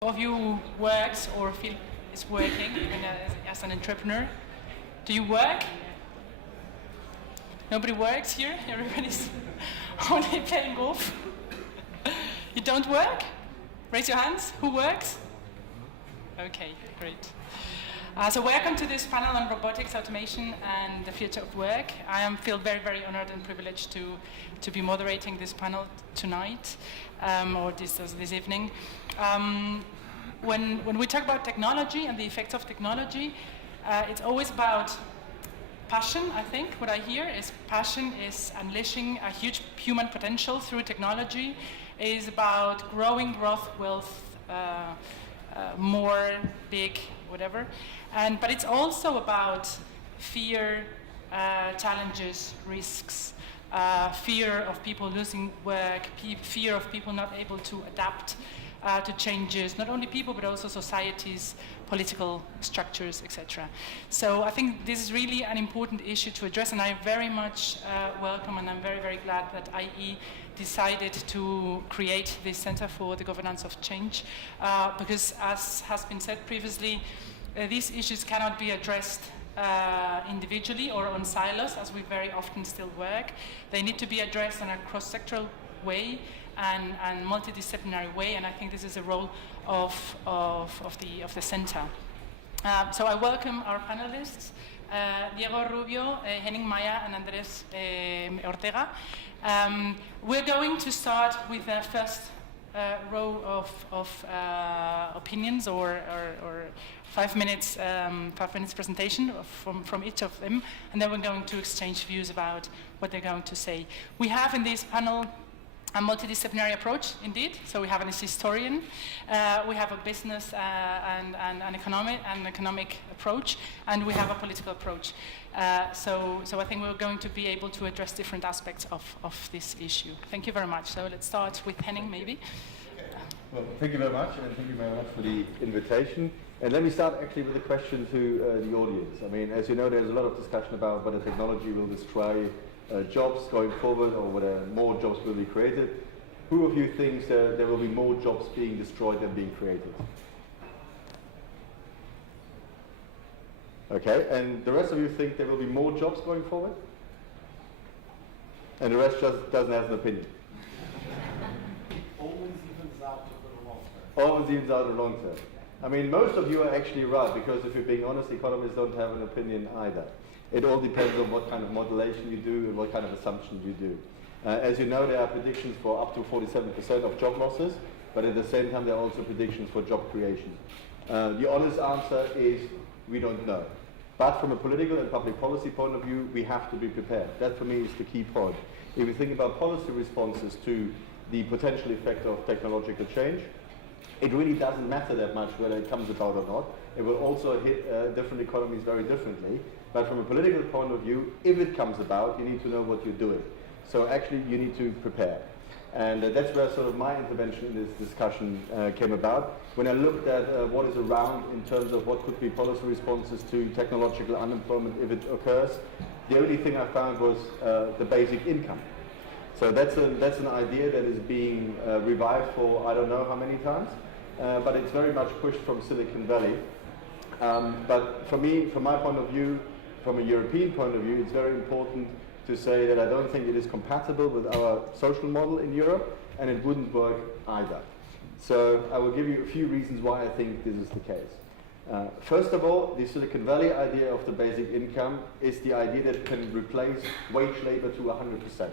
Of you works or feel is working even as an entrepreneur? Do you work? Nobody works here? Everybody's only playing golf? You don't work? Raise your hands. Who works? Okay, great. So welcome to this panel on robotics, automation, and the future of work. I feel very, very honored and privileged to be moderating this panel tonight, or this evening. When we talk about technology and the effects of technology, it's always about passion, I think. What I hear is passion is unleashing a huge human potential through technology, is about growing growth, wealth, more, big, whatever. But it's also about fear, challenges, risks, fear of people losing work, fear of people not able to adapt to changes, not only people but also societies, political structures, etc. So I think this is really an important issue to address, and I very much welcome, and I'm very, very glad that IE decided to create this Center for the Governance of Change, because as has been said previously, these issues cannot be addressed individually or on silos, as we very often still work. They need to be addressed in a cross-sectoral way and multidisciplinary way, and I think this is a role of the center. So I welcome our panelists, Diego Rubio, HENNINGER, and Andrés Ortega. We're going to start with the first row of opinions or 5 minutes presentation from each of them, and then we're going to exchange views about what they're going to say. We have in this panel a multidisciplinary approach, indeed. So we have an historian, we have a business and an economic approach, and we have a political approach. So I think we're going to be able to address different aspects of this issue. Thank you very much. So let's start with Henning, maybe. Well, thank you very much, and thank you very much for the invitation. And let me start actually with a question to the audience. I mean, as you know, there's a lot of discussion about whether technology will destroy jobs going forward or whether more jobs will be created. Who of you thinks there will be more jobs being destroyed than being created? Okay, and the rest of you think there will be more jobs going forward? And the rest just doesn't have an opinion? Always evens out over the long term. Always evens out in the long term. I mean, most of you are actually right, because if you're being honest, economists don't have an opinion either. It all depends on what kind of modulation you do and what kind of assumptions you do. As you know, there are predictions for up to 47% of job losses, but at the same time there are also predictions for job creation. The honest answer is we don't know. But from a political and public policy point of view, we have to be prepared. That for me is the key point. If we think about policy responses to the potential effect of technological change, it really doesn't matter that much whether it comes about or not. It will also hit different economies very differently. But from a political point of view, if it comes about, you need to know what you're doing. So actually, you need to prepare. And that's where sort of my intervention in this discussion came about. When I looked at what is around in terms of what could be policy responses to technological unemployment if it occurs, the only thing I found was the basic income. So that's an idea that is being revived for I don't know how many times, but it's very much pushed from Silicon Valley. But for me, from my point of view, from a European point of view, it's very important to say that I don't think it is compatible with our social model in Europe, and it wouldn't work either. So I will give you a few reasons why I think this is the case. First of all, the Silicon Valley idea of the basic income is the idea that it can replace wage labor to 100%.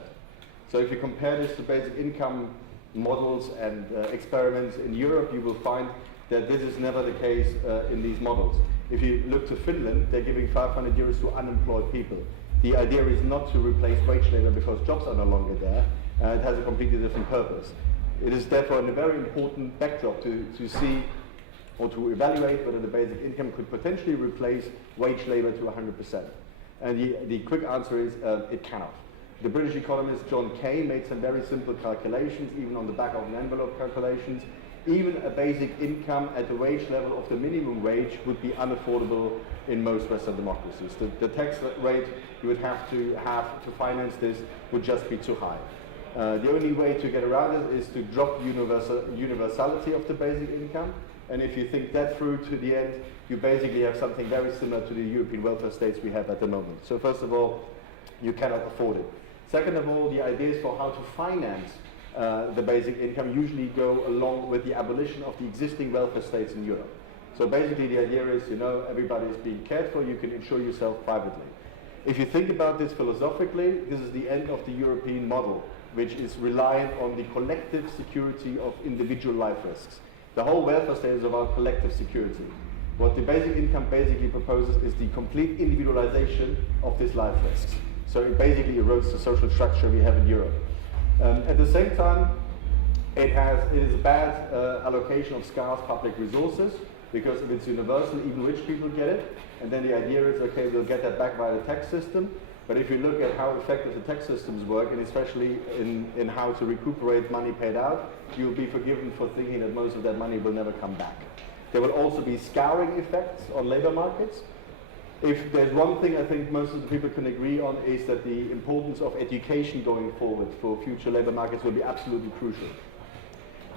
So if you compare this to basic income models and experiments in Europe, you will find that this is never the case in these models. If you look to Finland, they're giving 500 euros to unemployed people. The idea is not to replace wage labor because jobs are no longer there. It has a completely different purpose. It is therefore a very important backdrop to see or to evaluate whether the basic income could potentially replace wage labor to 100%. And the quick answer is it cannot. The British economist John Kay made some very simple calculations, even on the back of an envelope calculations. Even a basic income at the wage level of the minimum wage would be unaffordable in most Western democracies. The tax rate you would have to finance this would just be too high. The only way to get around it is to drop universality of the basic income And if you think that through to the end, you basically have something very similar to the European welfare states we have at the moment. So first of all, you cannot afford it. Second of all, the ideas for how to finance the basic income usually go along with the abolition of the existing welfare states in Europe. So basically the idea is, you know, everybody is being cared for, you can insure yourself privately. If you think about this philosophically, this is the end of the European model, which is reliant on the collective security of individual life risks. The whole welfare state is about collective security. What the basic income basically proposes is the complete individualization of these life risks. So it basically erodes the social structure we have in Europe. At the same time, it is a bad allocation of scarce public resources, because if it's universal, even rich people get it. And then the idea is, okay, we'll get that back via the tax system. But if you look at how effective the tax systems work, and especially in how to recuperate money paid out, you'll be forgiven for thinking that most of that money will never come back. There will also be scouring effects on labor markets. If there's one thing I think most of the people can agree on, is that the importance of education going forward for future labor markets will be absolutely crucial.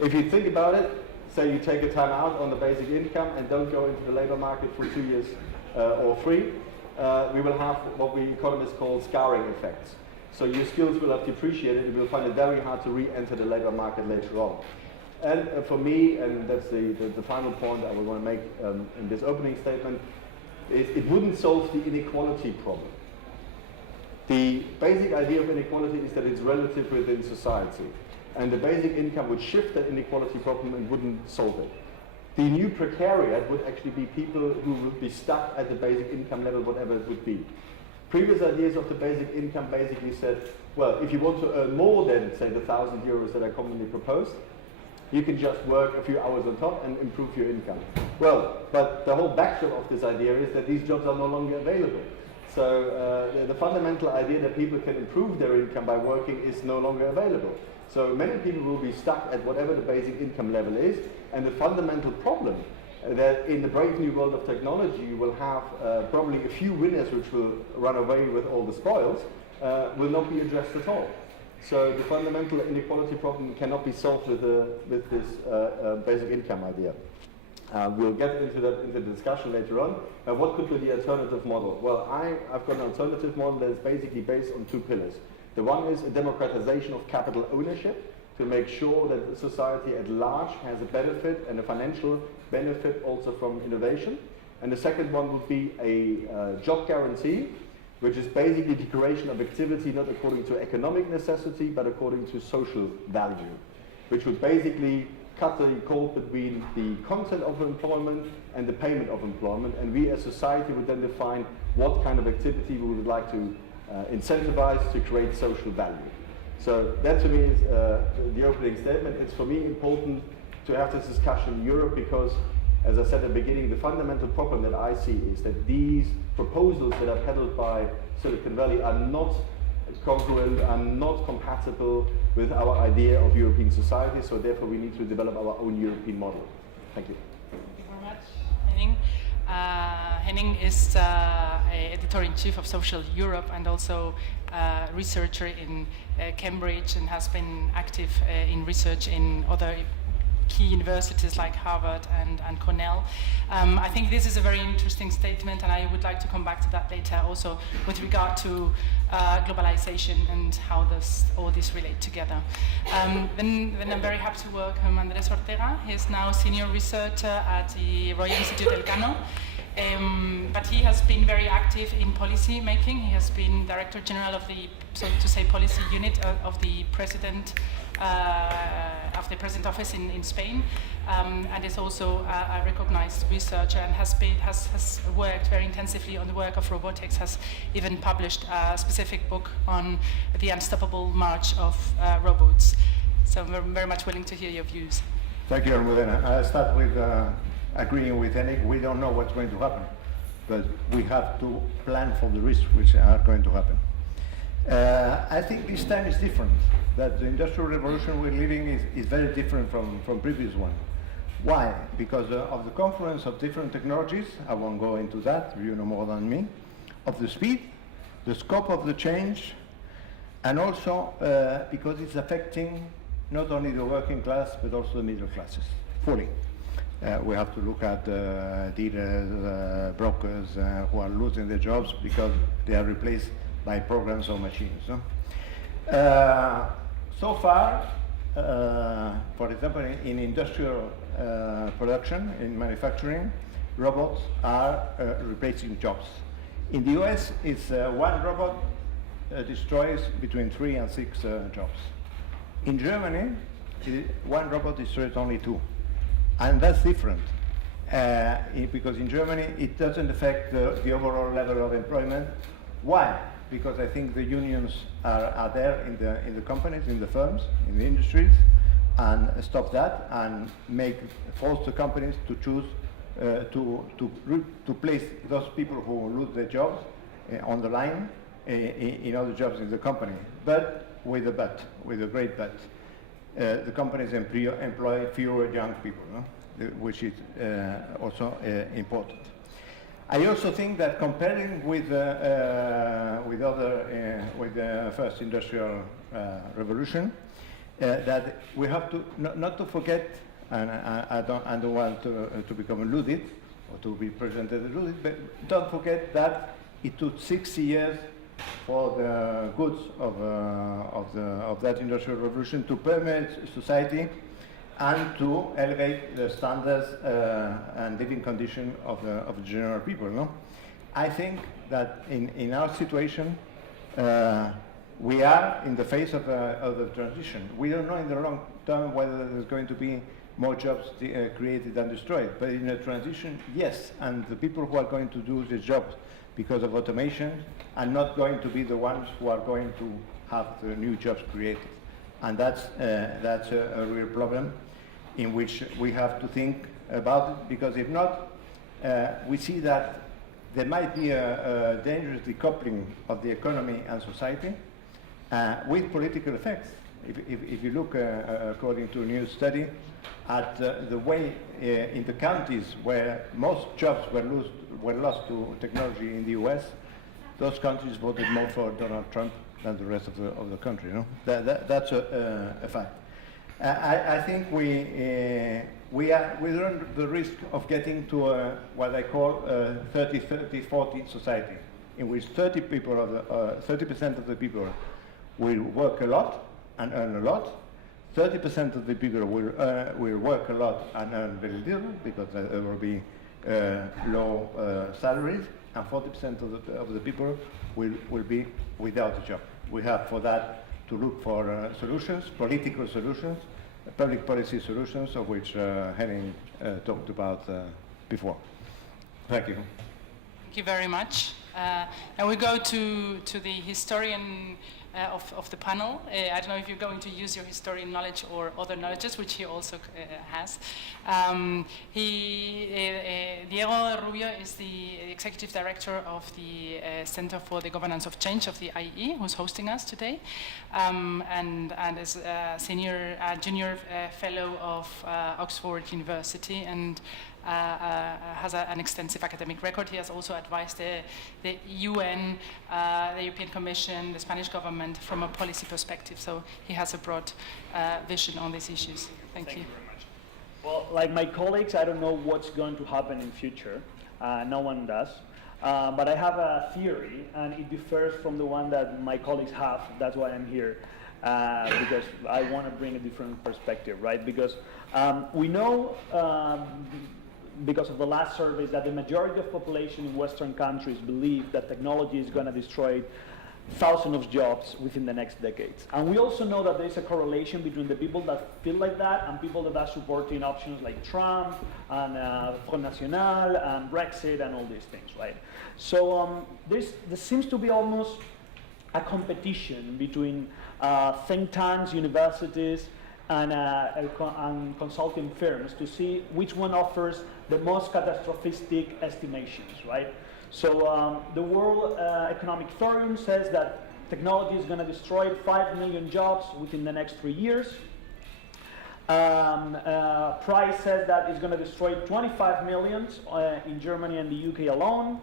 If you think about it, say you take a time out on the basic income and don't go into the labor market for 2 years or 3, we will have what we economists call scouring effects. So your skills will have depreciated and you will find it very hard to re-enter the labor market later on. And for me, and that's the final point I would want to make in this opening statement, is it wouldn't solve the inequality problem. The basic idea of inequality is that it's relative within society. And the basic income would shift that inequality problem and wouldn't solve it. The new precariat would actually be people who would be stuck at the basic income level, whatever it would be. Previous ideas of the basic income basically said, well, if you want to earn more than, say, the 1,000 euros that are commonly proposed, you can just work a few hours on top and improve your income. Well, but the whole backdrop of this idea is that these jobs are no longer available. So the fundamental idea that people can improve their income by working is no longer available. So many people will be stuck at whatever the basic income level is, and the fundamental problem that in the brave new world of technology you will have probably a few winners which will run away with all the spoils, will not be addressed at all. So the fundamental inequality problem cannot be solved with this basic income idea. We'll get into the discussion later on. What could be the alternative model? Well, I've got an alternative model that is basically based on 2 pillars. The one is a democratization of capital ownership to make sure that society at large has a benefit and a financial benefit also from innovation. And the second one would be a job guarantee, which is basically the creation of activity not according to economic necessity but according to social value, which would basically cut the cord between the content of employment and the payment of employment, and we as society would then define what kind of activity we would like to incentivize to create social value. So that to me is the opening statement. It's for me important to have this discussion in Europe because, as I said at the beginning, the fundamental problem that I see is that these proposals that are peddled by Silicon Valley are not congruent, are not compatible with our idea of European society, so therefore we need to develop our own European model. Thank you. Thank you very much, Henning. Henning is editor-in-chief of Social Europe and also researcher in Cambridge and has been active in research in other key universities like Harvard and Cornell. I think this is a very interesting statement, and I would like to come back to that later also with regard to globalization and how all this relate together. Then I'm very happy to welcome Andrés Ortega. He is now senior researcher at the Royal Institute Elcano. But he has been very active in policy making. He has been Director General of the, so to say, policy unit of the President office in Spain, and is also a recognized researcher and has worked very intensively on the work of robotics, has even published a specific book on the unstoppable march of robots. So I'm very much willing to hear your views. Thank you, Almudena. I'll start with agreeing with Henning. We don't know what's going to happen, but we have to plan for the risks which are going to happen. I think this time is different, that the industrial revolution we're living is very different from previous one. Why? Because of the confluence of different technologies, I won't go into that, you know more than me, of the speed, the scope of the change, and also because it's affecting not only the working class, but also the middle classes, fully. We have to look at dealers, brokers who are losing their jobs because they are replaced by programs or machines. No? So far, for example, in industrial production, in manufacturing, robots are replacing jobs. In the US, it's one robot destroys between 3 and 6 jobs. In Germany, one robot destroys only 2. And that's different, because in Germany, it doesn't affect the overall level of employment. Why? Because I think the unions are there in the companies, in the firms, in the industries, and stop that and force the companies to choose to place those people who lose their jobs on the line in other jobs in the company. But with a great but. The companies employ fewer young people, no? Which is also important. I also think that comparing with the first industrial revolution, that we have to not to forget, and I don't want to become alluded or to be presented alluded, but don't forget that it took 60 years for the goods of that industrial revolution to permeate society and to elevate the standards and living condition of the general people. No? I think that in our situation, we are in the phase of the transition. We don't know in the long term whether there's going to be more jobs created than destroyed, but in a transition, yes, and the people who are going to do these jobs because of automation are not going to be the ones who are going to have the new jobs created. And that's a real problem in which we have to think about it, because if not, we see that there might be a dangerous decoupling of the economy and society with political effects. If you look, according to a new study, at the way in the counties where most jobs were lost to technology in the US, those countries voted more for Donald Trump than the rest of the country. No? That's a fact. I think we run the risk of getting to what I call a 30-30-40 society, in which 30% of the people will work a lot and earn a lot. 30% of the people will work a lot and earn very little, because there will be low salaries, and 40% of the people will be without a job. We have for that to look for solutions, political solutions, public policy solutions, of which Henning talked about before. Thank you. Thank you very much. And we go to the historian of the panel. I don't know if you're going to use your historian knowledge or other knowledges, which he also has. Diego Rubio is the executive director of the Center for the Governance of Change of the IE, who's hosting us today, and is a junior fellow of Oxford University, and has an extensive academic record. He has also advised the UN, the European Commission, the Spanish government from a policy perspective. So he has a broad vision on these issues. Thank you very much. Well, like my colleagues, I don't know what's going to happen in future. No one does. But I have a theory, and it differs from the one that my colleagues have. That's why I'm here, because I want to bring a different perspective, right? Because we know, because of the last surveys, that the majority of population in Western countries believe that technology is going to destroy thousands of jobs within the next decades. And we also know that there's a correlation between the people that feel like that and people that are supporting options like Trump and Front National and Brexit and all these things, right? So there seems to be almost a competition between think tanks, universities, and consulting firms to see which one offers the most catastrophistic estimations, right? So the World Economic Forum says that technology is going to destroy 5 million jobs within the next 3 years. Price says that it's going to destroy 25 million in Germany and the UK alone.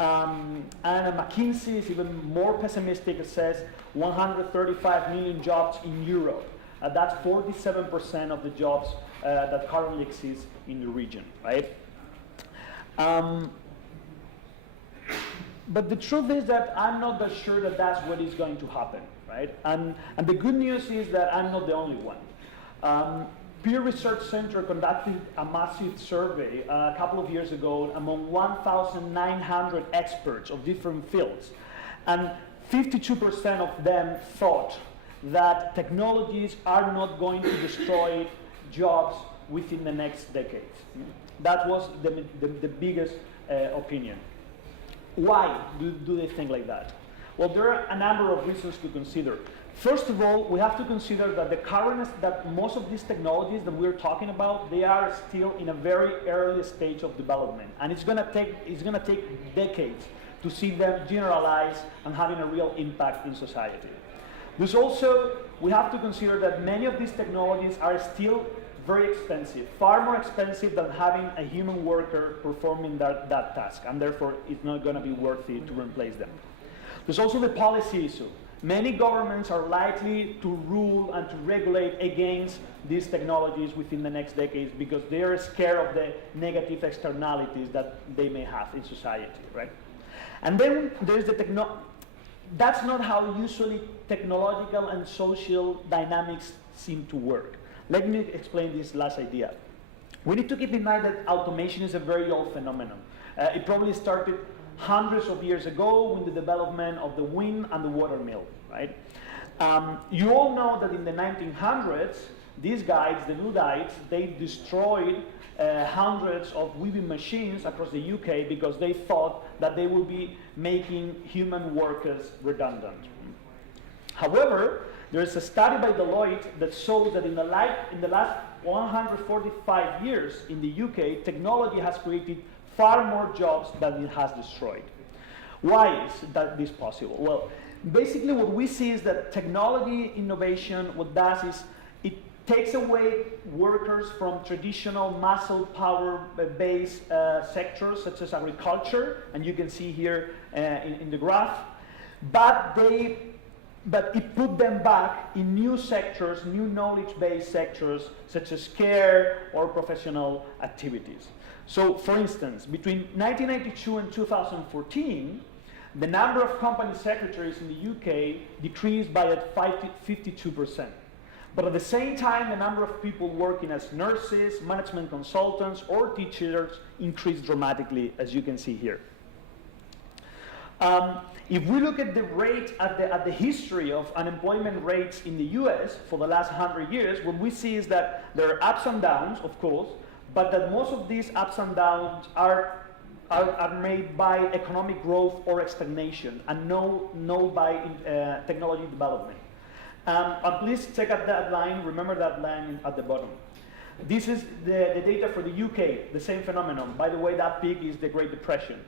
And McKinsey is even more pessimistic. It says 135 million jobs in Europe. That's 47% of the jobs that currently exist in the region, right? But the truth is that I'm not that sure that that's what is going to happen, right? And the good news is that I'm not the only one. Pew Research Center conducted a massive survey a couple of years ago among 1,900 experts of different fields. And 52% of them thought that technologies are not going to destroy jobs within the next decade. That was the biggest opinion. Why do they think like that? Well, there are a number of reasons to consider. First of all, we have to consider that most of these technologies that we're talking about, they are still in a very early stage of development, and it's going to take decades to see them generalize and having a real impact in society. There's also, we have to consider that many of these technologies are still very expensive, far more expensive than having a human worker performing that task, and therefore it's not going to be worthy to replace them. There's also the policy issue. Many governments are likely to rule and to regulate against these technologies within the next decades because they are scared of the negative externalities that they may have in society, right? And then there's that's not how usually technological and social dynamics seem to work. Let me explain this last idea. We need to keep in mind that automation is a very old phenomenon. It probably started hundreds of years ago with the development of the wind and the water mill, right? You all know that in the 1900s, these guys, the Luddites, they destroyed hundreds of weaving machines across the UK because they thought that they would be making human workers redundant. However, there is a study by Deloitte that shows that in the last 145 years in the UK, technology has created far more jobs than it has destroyed. Why is this possible? Well, basically what we see is that technology innovation, what does is it takes away workers from traditional muscle power-based sectors such as agriculture, and you can see here in the graph, but it put them back in new sectors, new knowledge-based sectors such as care or professional activities. So, for instance, between 1992 and 2014, the number of company secretaries in the UK decreased by 52%. But at the same time, the number of people working as nurses, management consultants, or teachers increased dramatically, as you can see here. If we look at the rate, at the history of unemployment rates in the US for the last 100 years, what we see is that there are ups and downs, of course, but that most of these ups and downs are made by economic growth or stagnation, and no by technology development. And please check out that line, remember that line at the bottom. This is the data for the UK, the same phenomenon. By the way, that peak is the Great Depression.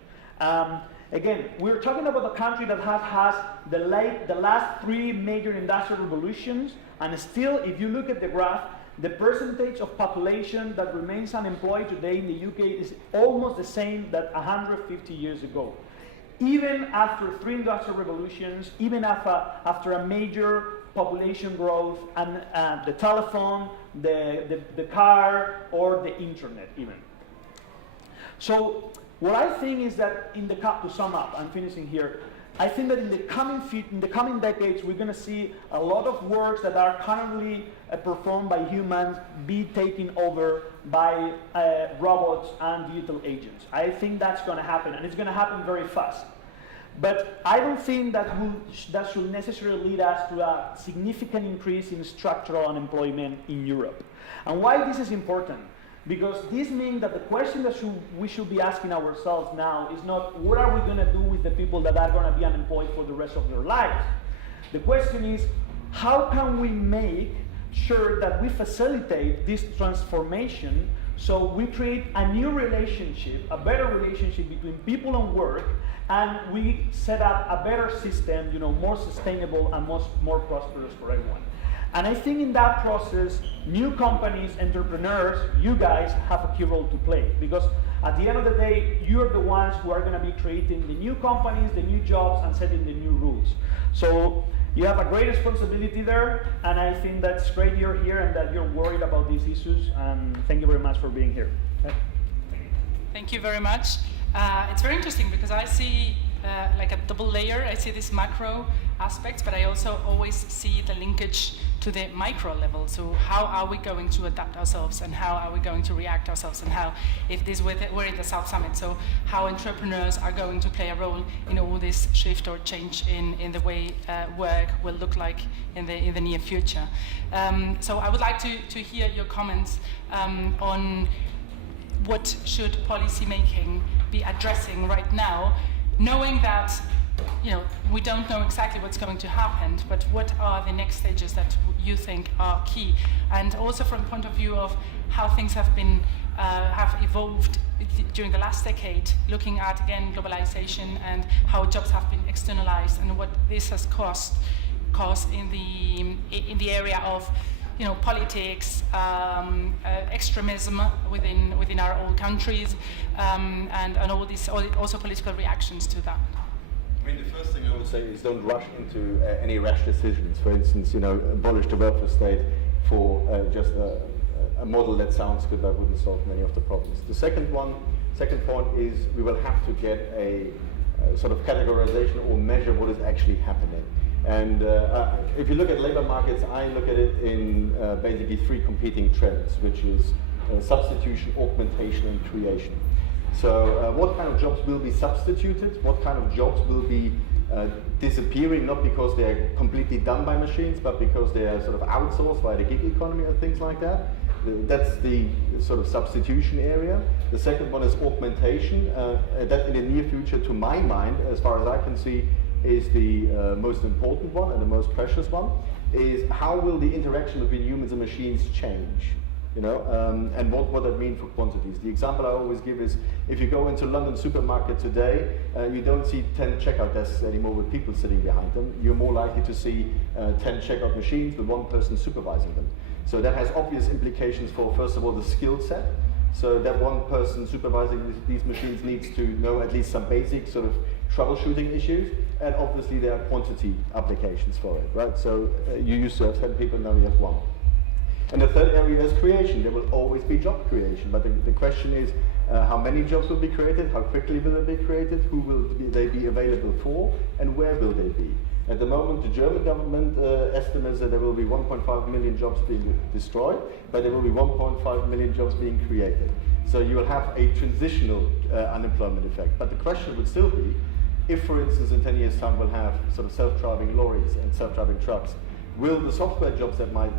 Again, we're talking about a country that has the last 3 major industrial revolutions, and still, if you look at the graph, the percentage of population that remains unemployed today in the UK is almost the same that 150 years ago. Even after 3 industrial revolutions, even after a major population growth and the telephone, the car, or the internet even. So what I think is that to sum up, I'm finishing here, I think that in the coming decades, we're going to see a lot of works that are currently performed by humans be taken over by robots and digital agents. I think that's going to happen, and it's going to happen very fast. But I don't think that should necessarily lead us to a significant increase in structural unemployment in Europe. And why this is important? Because this means that the question that we should be asking ourselves now is not what are we going to do with the people that are going to be unemployed for the rest of their lives. The question is, how can we make sure that we facilitate this transformation so we create a new relationship, a better relationship between people and work, and we set up a better system, more sustainable and more prosperous for everyone. And I think in that process, new companies, entrepreneurs, you guys have a key role to play. Because at the end of the day, you're the ones who are going to be creating the new companies, the new jobs, and setting the new rules. So You have a great responsibility there, and I think that's great you're here and that you're worried about these issues, and thank you very much for being here. Thank you very much. It's very interesting because I see like a double layer. I see these macro aspects, but I also always see the linkage to the micro level. So how are we going to adapt ourselves, and how are we going to react ourselves, and how, if this we're in the South Summit, so how entrepreneurs are going to play a role in all this shift or change in the way work will look like in the near future. So I would like to hear your comments on what should policy making be addressing right now, knowing that we don't know exactly what's going to happen, but what are the next stages that you think are key, and also from the point of view of how things have been have evolved during the last decade, looking at again globalization and how jobs have been externalized and what this has caused in the area of politics, extremism within our own countries, and all these also political reactions to that. I mean, the first thing I would say is don't rush into any rash decisions. For instance, abolish the welfare state for just a model that sounds good but wouldn't solve many of the problems. The second point is we will have to get a sort of categorization or measure what is actually happening. And if you look at labor markets, I look at it in basically three competing trends, which is substitution, augmentation, and creation. So what kind of jobs will be substituted? What kind of jobs will be disappearing, not because they're completely done by machines, but because they are sort of outsourced by the gig economy and things like that? That's the sort of substitution area. The second one is augmentation. That in the near future, to my mind, as far as I can see, is the most important one and the most precious one, is how will the interaction between humans and machines change? And what that means for quantities. The example I always give is, if you go into London supermarket today, you don't see 10 checkout desks anymore with people sitting behind them. You're more likely to see 10 checkout machines with one person supervising them. So that has obvious implications for, first of all, the skill set. So that one person supervising these machines needs to know at least some basic sort of troubleshooting issues, and obviously there are quantity applications for it, right? So you used to have 10 people, now you have one. And the third area is creation. There will always be job creation, but the question is how many jobs will be created, how quickly will they be created, who will they be available for, and where will they be? At the moment, the German government estimates that there will be 1.5 million jobs being destroyed, but there will be 1.5 million jobs being created. So you will have a transitional unemployment effect. But the question would still be, if, for instance, in 10 years' time we'll have sort of self-driving lorries and self-driving trucks, will the software jobs that might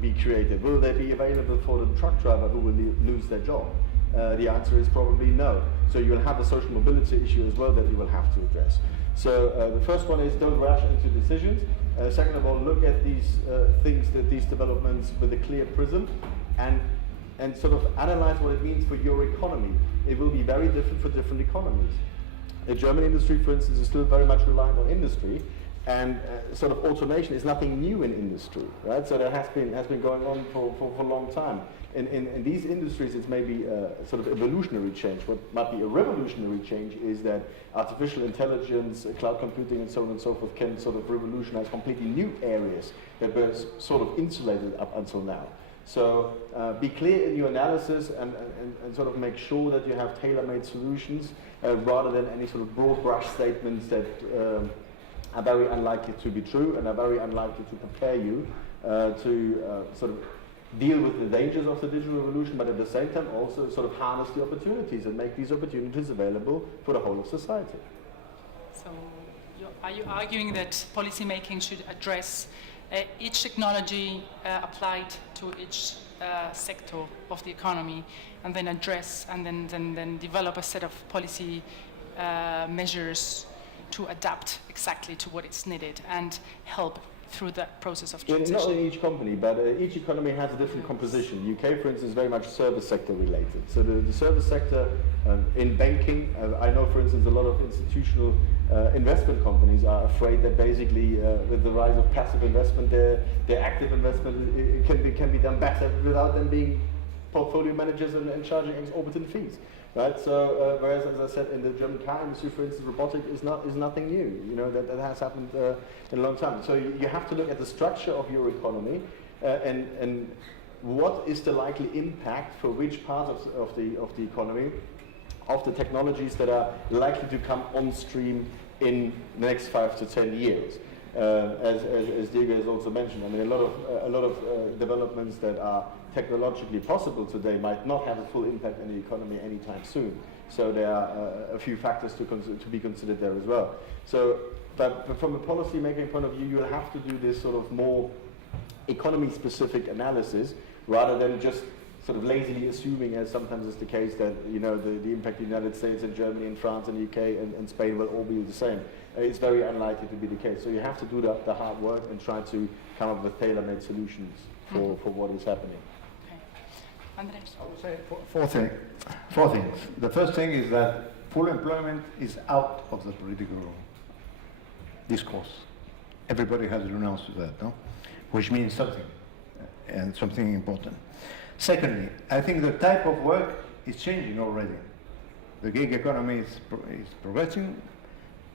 be created, will they be available for the truck driver who will lose their job? The answer is probably no. So you will have a social mobility issue as well that you will have to address. So the first one is don't rush into decisions. Second of all, look at these these developments with a clear prism, and sort of analyze what it means for your economy. It will be very different for different economies. The German industry, for instance, is still very much reliant on industry, and sort of automation is nothing new in industry, right? So that has been going on for a long time. In these industries, it's maybe sort of evolutionary change. What might be a revolutionary change is that artificial intelligence, cloud computing, and so on and so forth can sort of revolutionize completely new areas that were sort of insulated up until now. So be clear in your analysis and sort of make sure that you have tailor-made solutions rather than any sort of broad brush statements that are very unlikely to be true and are very unlikely to prepare you to sort of deal with the dangers of the digital revolution, but at the same time also sort of harness the opportunities and make these opportunities available for the whole of society. So are you arguing that policymaking should address each technology applied to each sector of the economy, and then address and then develop a set of policy measures to adapt exactly to what is needed and help through that process of transition? Not in each company, but each economy has a different composition. UK, for instance, is very much service sector related. So the service sector in banking, I know, for instance, a lot of institutional investment companies are afraid that basically with the rise of passive investment, their active investment can be done better without them being portfolio managers and charging exorbitant fees. right? So whereas, as I said, in the German car industry, for instance, robotics is nothing new. You know, that has happened in a long time. So you have to look at the structure of your economy and what is the likely impact for which part of the economy, of the technologies that are likely to come on stream in the next 5 to 10 years. As Diego has also mentioned, I mean, a lot of developments that are technologically possible today might not have a full impact on the economy anytime soon. So there are a few factors to be considered there as well. So, but from a policy making point of view, you'll have to do this sort of more economy-specific analysis rather than just sort of lazily assuming, as sometimes is the case, that you know the impact in the United States and Germany and France and the UK and Spain will all be the same. It's very unlikely to be the case. So you have to do the hard work and try to come up with tailor-made solutions for what is happening. Okay. Andres? I would say four things. The first thing is that full employment is out of the political discourse. Everybody has renounced to that, no? Which means something, and something important. Secondly, I think the type of work is changing already. The gig economy is progressing,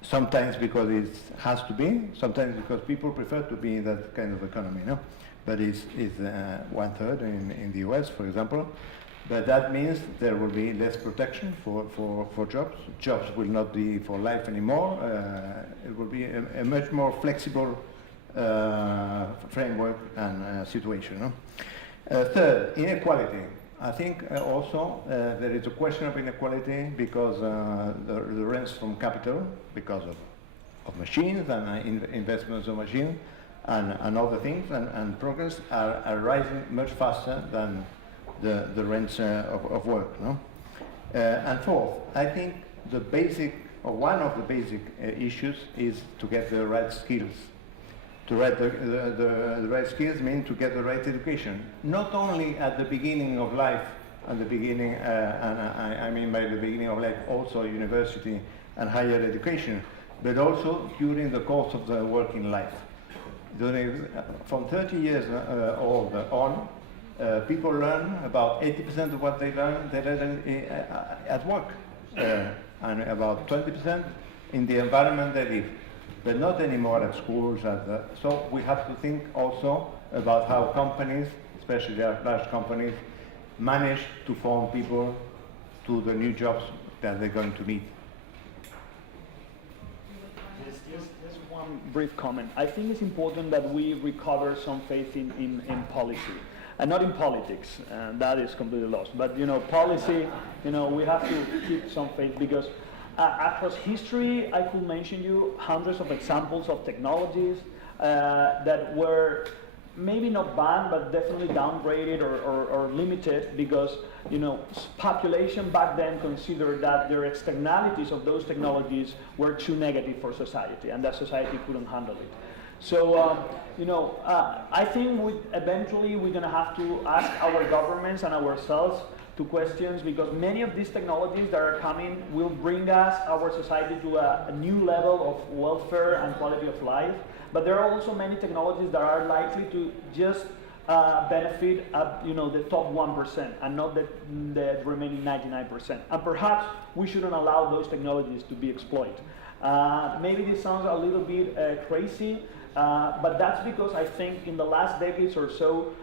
sometimes because it has to be, sometimes because people prefer to be in that kind of economy, no? But it's 1/3 in the US, for example. But that means there will be less protection for jobs. Jobs will not be for life anymore. It will be a much more flexible framework and situation. No? Third, inequality. I think also there is a question of inequality because the rents from capital, because of machines and investments of machines and other things and progress are rising much faster than the rents of work. No? And fourth, I think the basic, or one of the basic issues is to get the right skills. To get the right skills means to get the right education. Not only at the beginning of life, at the beginning, and I mean by the beginning of life also university and higher education, but also during the course of the working life. From 30 years old on, people learn about 80% of what they learn at work, and about 20% in the environment they live. But not anymore at schools. So we have to think also about how companies, especially large companies, manage to form people to the new jobs that they're going to meet. Just one brief comment. I think it's important that we recover some faith in policy. And not in politics, that is completely lost. But policy, we have to keep some faith because across history, I could mention you hundreds of examples of technologies that were maybe not banned, but definitely downgraded or limited because population back then considered that the externalities of those technologies were too negative for society, and that society couldn't handle it. So, I think eventually we're going to have to ask our governments and ourselves to questions because many of these technologies that are coming will bring our society to a new level of welfare and quality of life. But there are also many technologies that are likely to just benefit the top 1% and not the remaining 99%. And perhaps we shouldn't allow those technologies to be exploited. Maybe this sounds a little bit crazy, but that's because I think in the last decades or so,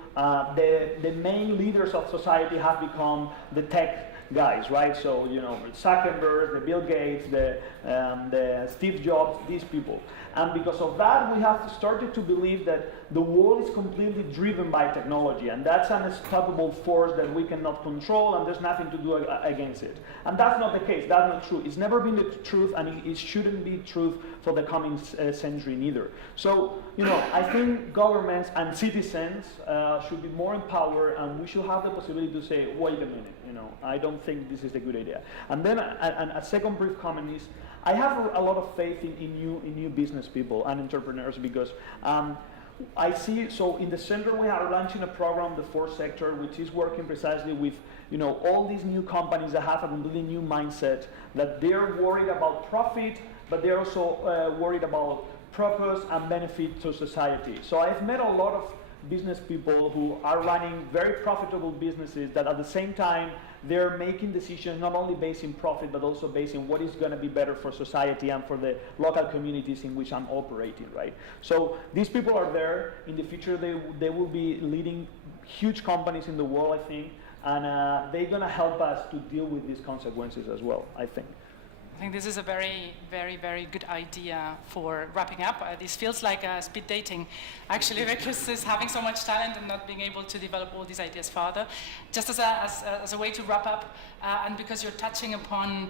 the main leaders of society have become the tech guys, right? So, Zuckerberg, the Bill Gates, the Steve Jobs, these people. And because of that, we have started to believe that the world is completely driven by technology, and that's an unstoppable force that we cannot control, and there's nothing to do against it. And that's not the case. That's not true. It's never been the truth, and it shouldn't be truth for the coming century neither. So, I think governments and citizens should be more empowered, and we should have the possibility to say, wait a minute, I don't think this is a good idea. And then a second brief comment is, I have a lot of faith in new business people and entrepreneurs because I see, so in the center we are launching a program, the fourth sector, which is working precisely with all these new companies that have a completely new mindset, that they're worried about profit, but they're also worried about purpose and benefit to society. So I've met a lot of business people who are running very profitable businesses that at the same time they're making decisions not only based in profit but also based in what is going to be better for society and for the local communities in which I'm operating, right? So these people are there. In the future they will be leading huge companies in the world, I think, and they're going to help us to deal with these consequences as well, I think. I think this is a very, very, very good idea for wrapping up. This feels like speed dating, actually, because it's having so much talent and not being able to develop all these ideas further. Just as a way to wrap up, and because you're touching upon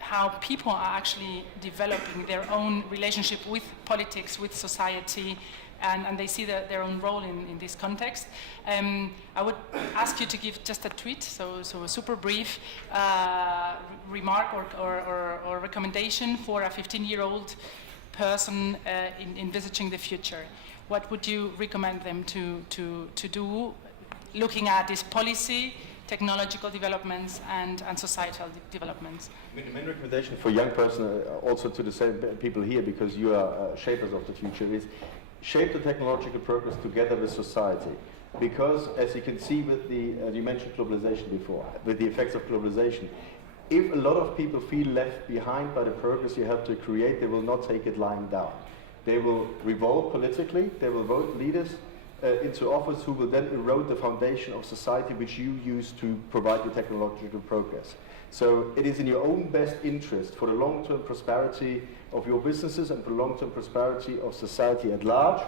how people are actually developing their own relationship with politics, with society, and they see their own role in this context. I would ask you to give just a tweet, so a super brief remark or recommendation for a 15-year-old person envisaging the future. What would you recommend them to do, looking at this policy, technological developments, and societal developments? I mean, the main recommendation for young person, also to the same people here, because you are shapers of the future, is shape the technological progress together with society. Because, as you can see with the, you mentioned globalization before, with the effects of globalization, if a lot of people feel left behind by the progress you have to create, they will not take it lying down. They will revolt politically, they will vote leaders into office who will then erode the foundation of society which you use to provide your technological progress. So it is in your own best interest for the long-term prosperity of your businesses and for the long-term prosperity of society at large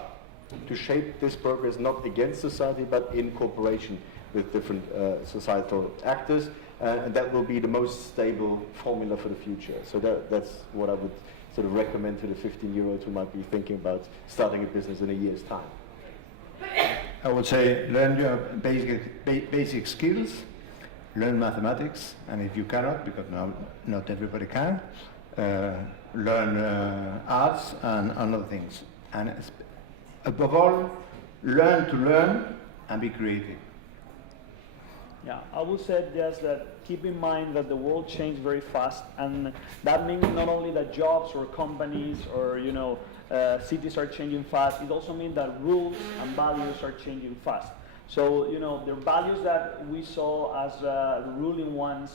to shape this progress not against society but in cooperation with different societal actors, and that will be the most stable formula for the future. So that's what I would sort of recommend to the 15-year-old who might be thinking about starting a business in a year's time. I would say learn your basic skills, learn mathematics, and if you cannot, because not everybody can, learn arts and other things. And above all, learn to learn and be creative. Yeah, I would say just that keep in mind that the world changes very fast, and that means not only that jobs or companies or cities are changing fast, it also means that rules and values are changing fast. So the values that we saw as the ruling ones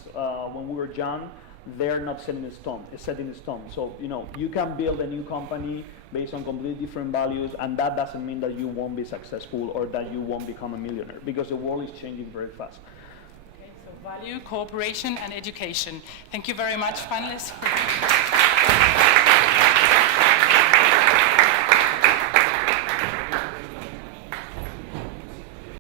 when we were young, they're not set in stone. It's set in stone. So you can build a new company based on completely different values, and that doesn't mean that you won't be successful or that you won't become a millionaire, because the world is changing very fast. Okay, so value, cooperation, and education. Thank you very much, panelists.